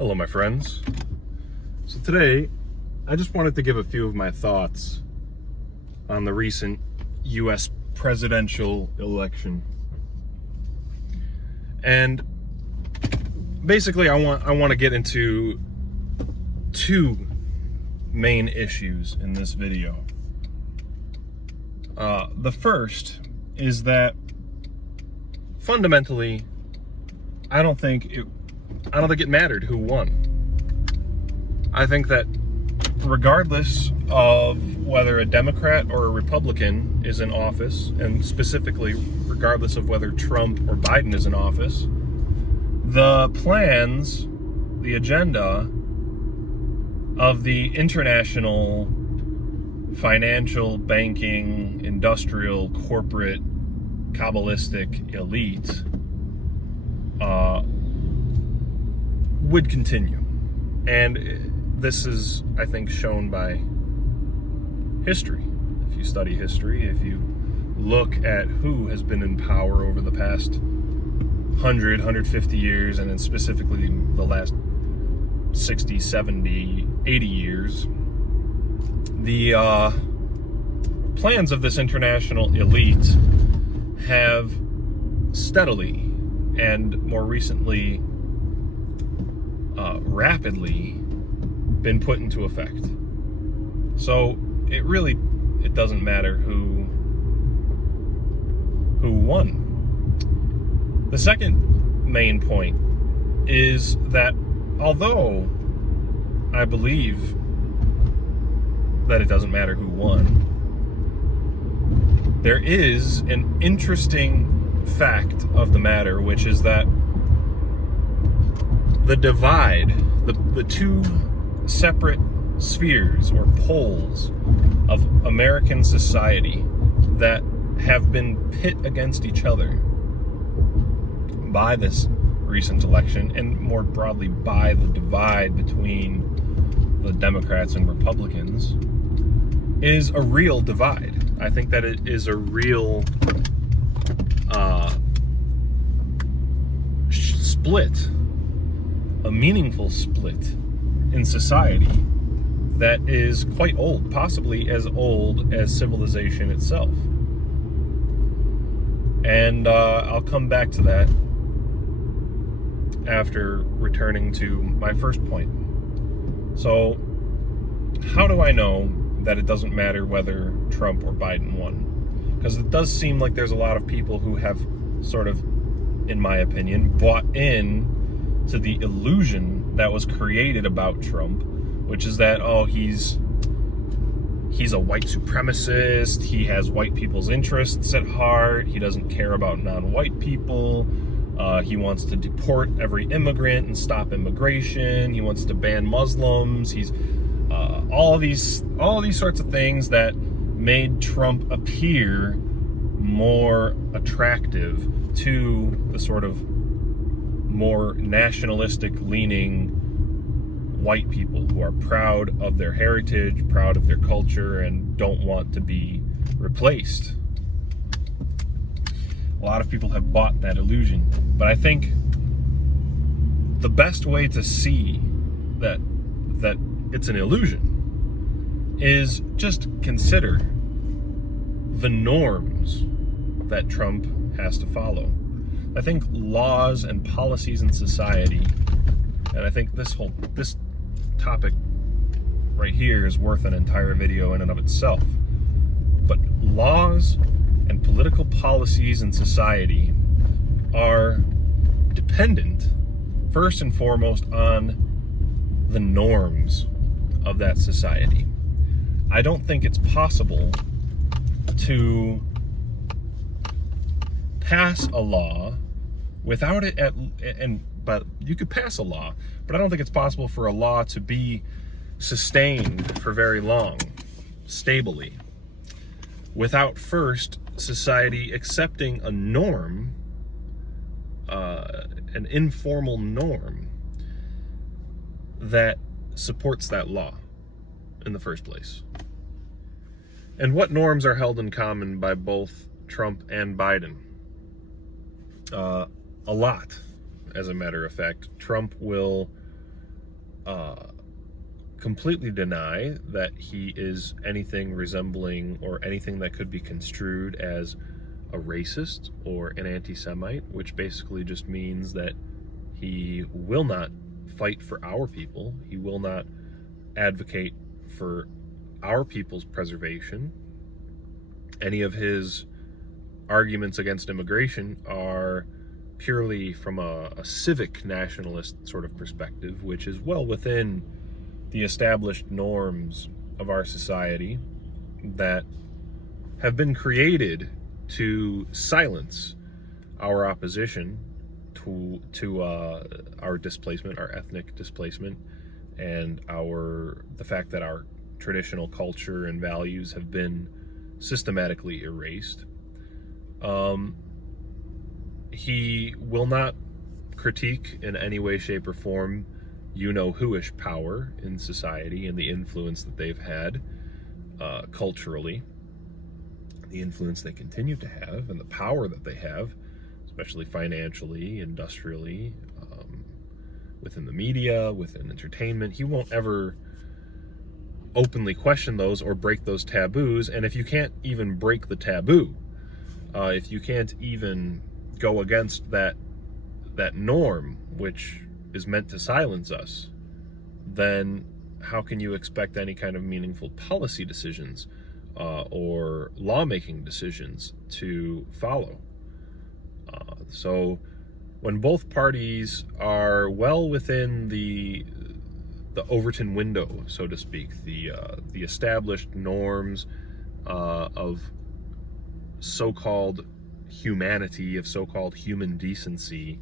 Hello, my friends. So today, I just wanted to give a few of my thoughts on the recent U.S. presidential election. And basically, I want to get into two main issues in this video. The first is that fundamentally, I don't think it mattered who won. I think that regardless of whether a Democrat or a Republican is in office, and specifically regardless of whether Trump or Biden is in office, the plans, the agenda of the international financial, banking, industrial, corporate, Kabbalistic elite would continue. And this is, I think, shown by history. If you study history, if you look at who has been in power over the past 100, 150 years, and then specifically the last 60, 70, 80 years, the plans of this international elite have steadily and more recently rapidly been put into effect. So it doesn't matter who won. The second main point is that although I believe that it doesn't matter who won, there is an interesting fact of the matter, which is that the divide, the two separate spheres or poles of American society that have been pit against each other by this recent election, and more broadly by the divide between the Democrats and Republicans, is a real divide. I think that it is a real split, a meaningful split in society that is quite old, possibly as old as civilization itself. And I'll come back to that after returning to my first point. So, how do I know that it doesn't matter whether Trump or Biden won? Because it does seem like there's a lot of people who have sort of, in my opinion, bought in to the illusion that was created about Trump, which is that, he's a white supremacist, he has white people's interests at heart, he doesn't care about non-white people, he wants to deport every immigrant and stop immigration, he wants to ban Muslims, he's all these sorts of things that made Trump appear more attractive to the sort of more nationalistic leaning white people who are proud of their heritage, proud of their culture, and don't want to be replaced. A lot of people have bought that illusion, but I think the best way to see that it's an illusion is just consider the norms that Trump has to follow. I think laws and policies in society, and I think this topic right here is worth an entire video in and of itself, but laws and political policies in society are dependent, first and foremost, on the norms of that society. I don't think it's possible to pass a law without it but you could pass a law, but I don't think it's possible for a law to be sustained for very long, stably, without first society accepting a norm, an informal norm that supports that law in the first place. And what norms are held in common by both Trump and Biden? A lot, as a matter of fact. Trump will completely deny that he is anything resembling or anything that could be construed as a racist or an anti-Semite, which basically just means that he will not fight for our people. He will not advocate for our people's preservation. Any of his arguments against immigration are purely from a civic nationalist sort of perspective, which is well within the established norms of our society that have been created to silence our opposition to our displacement, our ethnic displacement, and the fact that our traditional culture and values have been systematically erased. He will not critique in any way, shape, or form you-know-whoish power in society and the influence that they've had culturally, the influence they continue to have, and the power that they have, especially financially, industrially, within the media, within entertainment. He won't ever openly question those or break those taboos. And if you can't even break the taboo, if you can't even go against that norm, which is meant to silence us, then how can you expect any kind of meaningful policy decisions or lawmaking decisions to follow? So when both parties are well within the Overton window, so to speak, the established norms of so-called humanity, of so-called human decency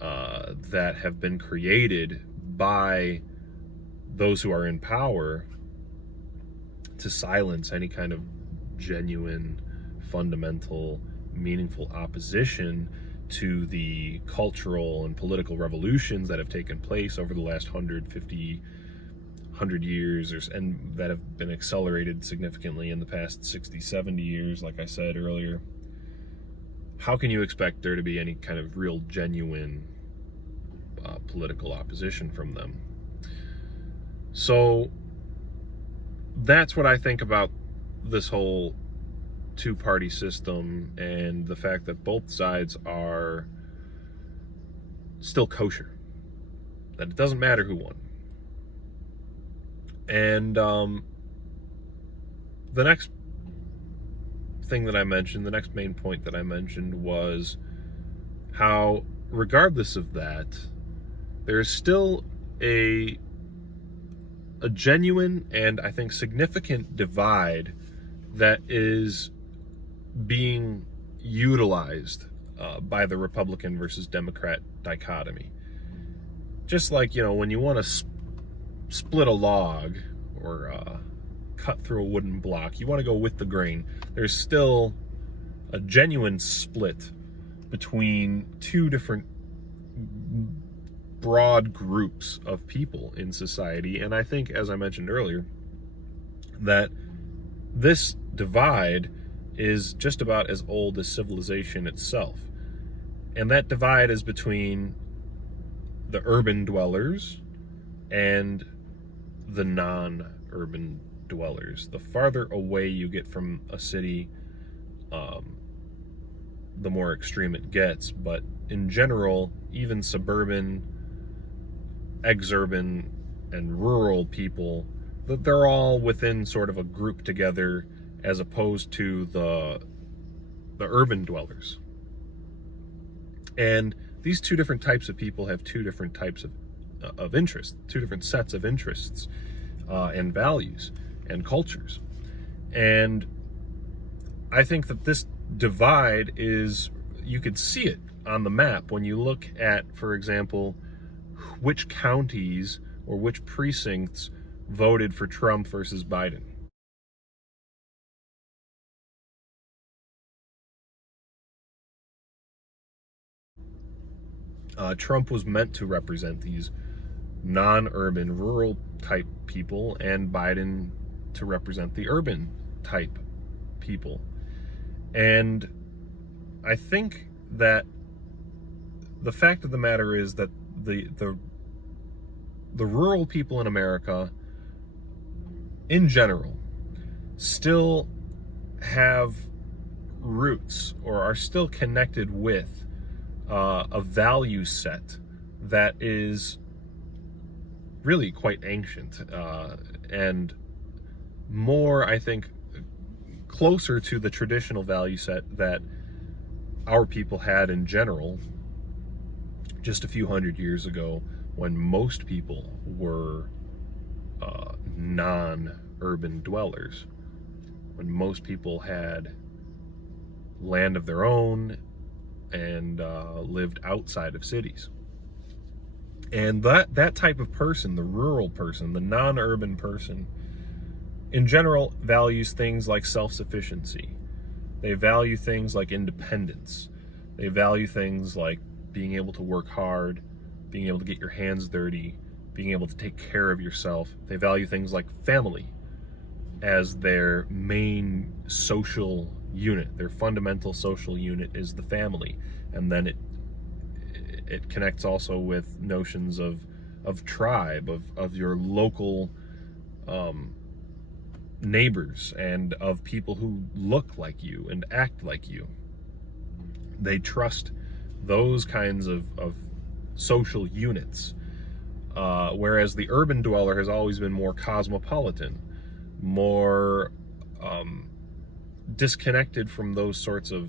that have been created by those who are in power to silence any kind of genuine, fundamental, meaningful opposition to the cultural and political revolutions that have taken place over the last 100 years, and that have been accelerated significantly in the past 60, 70 years, like I said earlier. How can you expect there to be any kind of real, genuine political opposition from them? So that's what I think about this whole two-party system and the fact that both sides are still kosher, that it doesn't matter who won. And the next thing that I mentioned, the next main point that I mentioned, was how, regardless of that, there's still a genuine and I think significant divide that is being utilized by the Republican versus Democrat dichotomy. Just like, when you want to split a log or cut through a wooden block, you want to go with the grain. There's still a genuine split between two different broad groups of people in society. And I think, as I mentioned earlier, that this divide is just about as old as civilization itself. And that divide is between the urban dwellers and the non-urban dwellers. The farther away you get from a city, the more extreme it gets. But in general, even suburban, exurban, and rural people, they're all within sort of a group together, as opposed to the urban dwellers. And these two different types of people have two different types of interests, two different sets of interests and values and cultures. And I think that this divide you could see it on the map when you look at, for example, which counties or which precincts voted for Trump versus Biden. Trump was meant to represent these non-urban, rural type people, and Biden to represent the urban type people. And I think that the fact of the matter is that the the rural people in America, in general, still have roots or are still connected with a value set that is really quite ancient and more, I think, closer to the traditional value set that our people had in general just a few hundred years ago, when most people were non-urban dwellers, when most people had land of their own and lived outside of cities. And that type of person, the rural person, the non-urban person, in general values things like self-sufficiency. They value things like independence. They value things like being able to work hard, being able to get your hands dirty, being able to take care of yourself. They value things like family as their main social unit. Their fundamental social unit is the family. And then it connects also with notions of tribe, of your local neighbors, and of people who look like you and act like you. They trust those kinds of social units, whereas the urban dweller has always been more cosmopolitan, more disconnected from those sorts of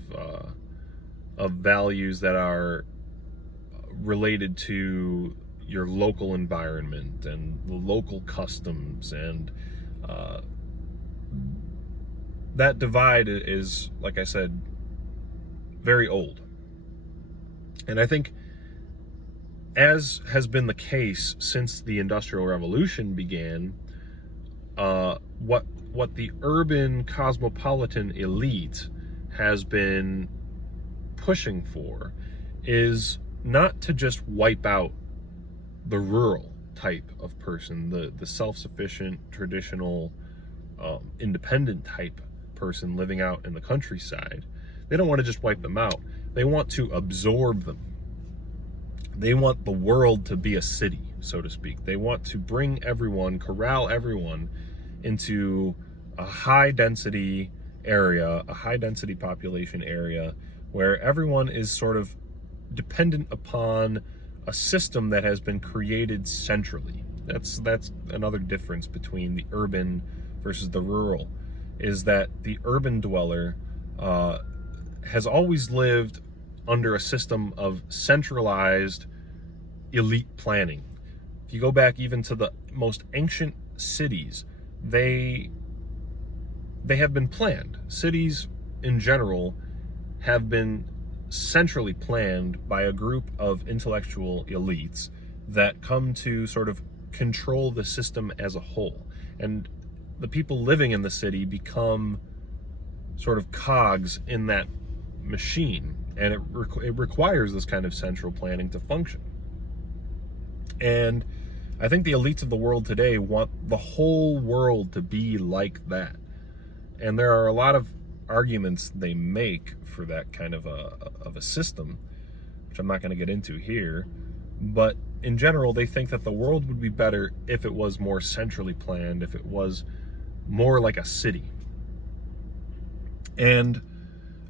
values that are related to your local environment and the local customs. And that divide is, like I said, very old. And I think, as has been the case since the Industrial Revolution began, what the urban cosmopolitan elite has been pushing for is not to just wipe out the rural type of person, the self-sufficient, traditional, independent type person living out in the countryside. They don't want to just wipe them out. They want to absorb them. They want the world to be a city, so to speak. They want to bring everyone, corral everyone into a high density area, a high density population area, where everyone is sort of dependent upon a system that has been created centrally. That's another difference between the urban versus the rural, is that the urban dweller has always lived under a system of centralized elite planning. If you go back even to the most ancient cities, they have been planned. Cities in general have been centrally planned by a group of intellectual elites that come to sort of control the system as a whole. And the people living in the city become sort of cogs in that machine, and it requires this kind of central planning to function. And I think the elites of the world today want the whole world to be like that. And there are a lot of arguments they make for that kind of a system, which I'm not going to get into here. But in general, they think that the world would be better if it was more centrally planned, if it was more like a city. And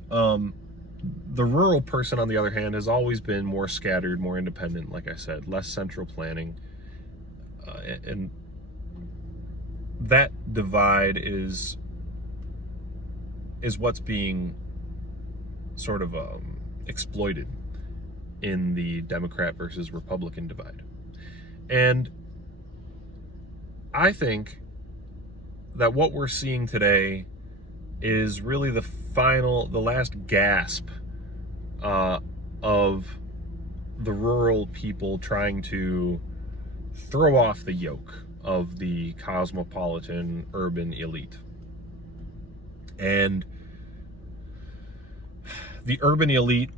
the rural person, on the other hand, has always been more scattered, more independent, like I said, less central planning. And that divide is what's being sort of exploited in the Democrat versus Republican divide. And I think that what we're seeing today is really the last gasp of the rural people trying to throw off the yoke of the cosmopolitan urban elite. And the urban elite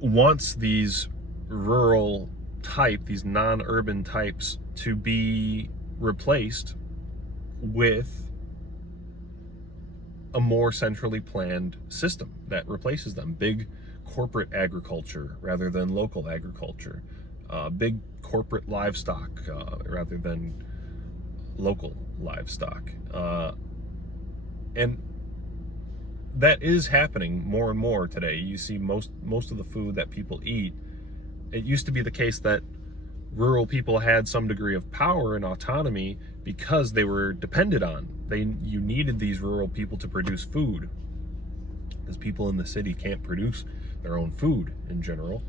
wants these rural type, these non-urban types, to be replaced with a more centrally planned system that replaces them. Big corporate agriculture rather than local agriculture. big corporate livestock rather than local livestock. And that is happening more and more today. You see most of the food that people eat, it used to be the case that rural people had some degree of power and autonomy because they were depended on. You needed these rural people to produce food, because people in the city can't produce their own food in general.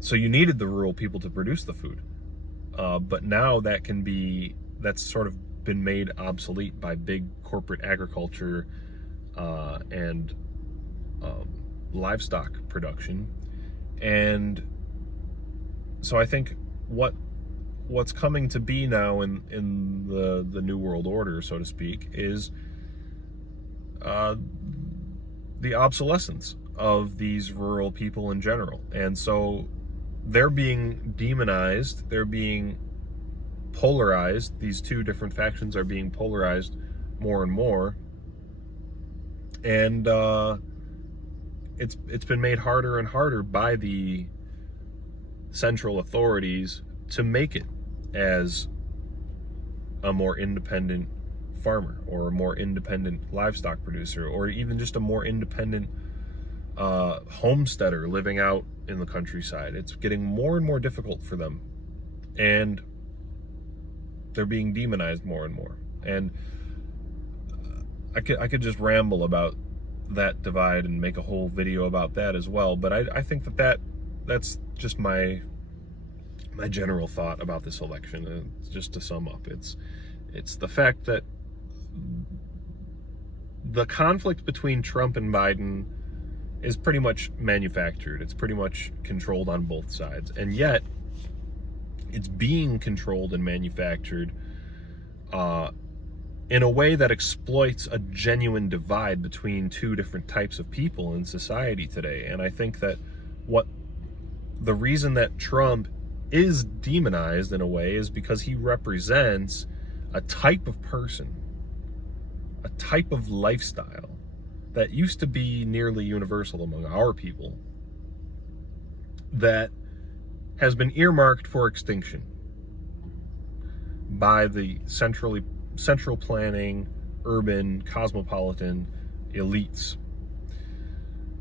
So you needed the rural people to produce the food. But now that's sort of been made obsolete by big corporate agriculture and livestock production. And so I think what's coming to be now in the New World Order, so to speak, is the obsolescence of these rural people in general. And so they're being demonized, they're being polarized. These two different factions are being polarized more and more. And it's been made harder and harder by the central authorities to make it as a more independent farmer, or a more independent livestock producer, or even just a more independent homesteader living out in the countryside. It's getting more and more difficult for them, and they're being demonized more and more. And I could just ramble about that divide and make a whole video about that as well, but I think that's just my general thought about this election. Just to sum up, it's the fact that the conflict between Trump and Biden is pretty much manufactured. It's pretty much controlled on both sides, and yet it's being controlled and manufactured in a way that exploits a genuine divide between two different types of people in society today. And I think that the reason that Trump is demonized in a way is because he represents a type of person, a type of lifestyle that used to be nearly universal among our people, that has been earmarked for extinction by the central planning, urban, cosmopolitan elites,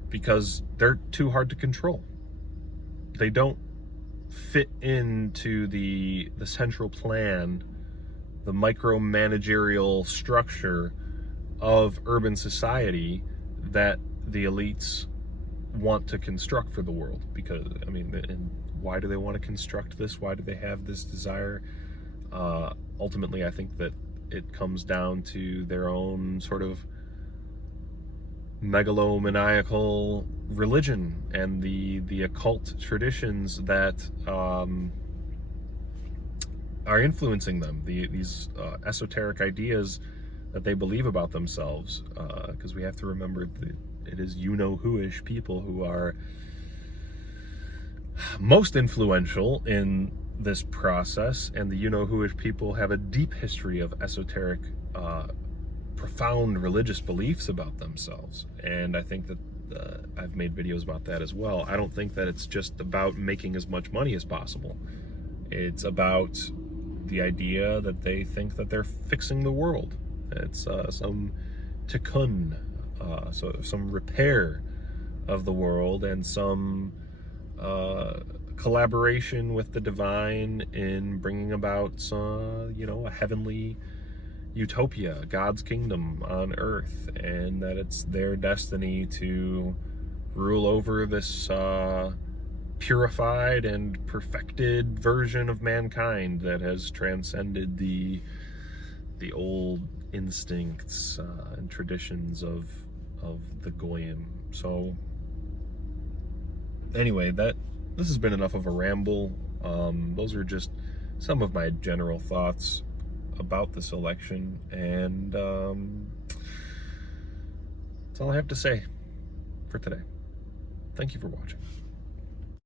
because they're too hard to control. They don't fit into the central plan, the micromanagerial structure of urban society that the elites want to construct for the world. Because, I mean, and why do they want to construct this? Why do they have this desire? Ultimately, I think that it comes down to their own sort of megalomaniacal religion and the occult traditions that are influencing them, these esoteric ideas that they believe about themselves, because we have to remember that it is you-know-who-ish people who are most influential in this process, and the you-know-who-ish people have a deep history of esoteric, profound religious beliefs about themselves. And I think that I've made videos about that as well. I don't think that it's just about making as much money as possible. It's about the idea that they think that they're fixing the world. It's some tikkun, so some repair of the world, and some collaboration with the divine in bringing about a heavenly utopia, God's kingdom on earth, and that it's their destiny to rule over this purified and perfected version of mankind that has transcended the old instincts and traditions of the Goyim. So anyway, this has been enough of a ramble. Those are just some of my general thoughts about this election, and that's all I have to say for today. Thank you for watching.